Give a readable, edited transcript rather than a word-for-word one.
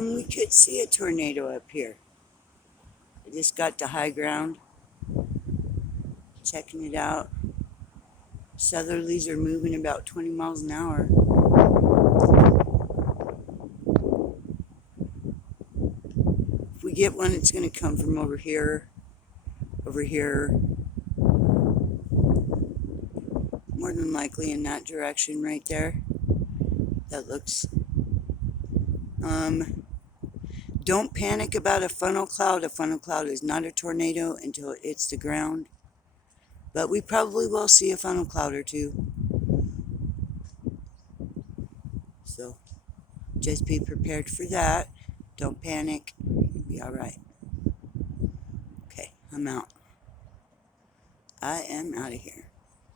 We could see a tornado up here. I just got to high ground, checking it out. Southerlies are moving about 20 miles an hour. If we get one, it's going to come from over here, more than likely in that direction right there. That looks, don't panic about a funnel cloud. A funnel cloud is not a tornado until it hits the ground. But we probably will see a funnel cloud or two. So just be prepared for that. Don't panic. You'll be all right. Okay, I'm out. I am out of here.